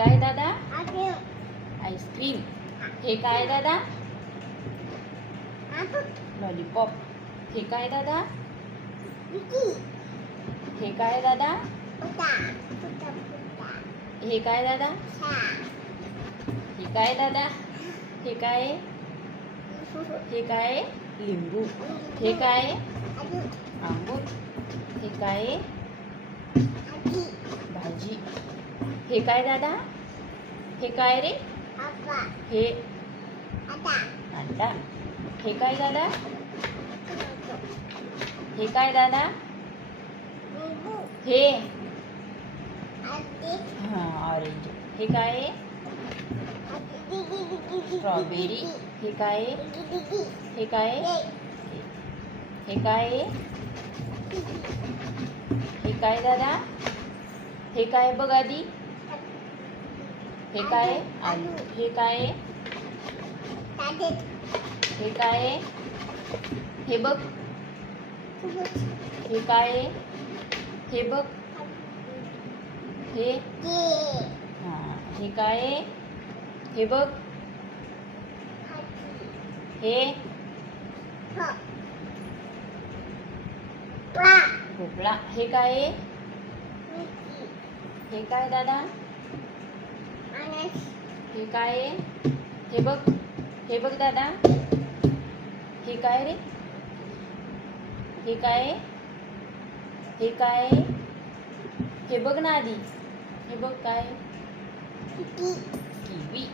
काय दादा? आईस्क्रीम. हे काय दादा? लॉलीपॉप. हे काय दादा? हे काय दादा? हे काय दादा? हे काय दादा? हे काय? हे काय? लिंबू. हे काय? आंबूर. हे काय? भाजी. हे काय दादा? हे काय रे? हे अंडा. हे काय दादा? हे काय दादा? हे ऑरेंज. हे काय? स्ट्रॉबेरी. हे काय? हे काय? हे काय? हे काय दादा? हे काय बघ आधी? हे काय? आलू. हे काय? हे काय? हे बघ. हे काय? हे बघ. हे हे काय? हे बघ. हे भोपळा. हे काय? हे काय दादा? हे काय? हे बघ. हे बघ दादा. हे काय रे? हे काय? हे काय? हे बघ ना आधी. हे बघ काय? किवी.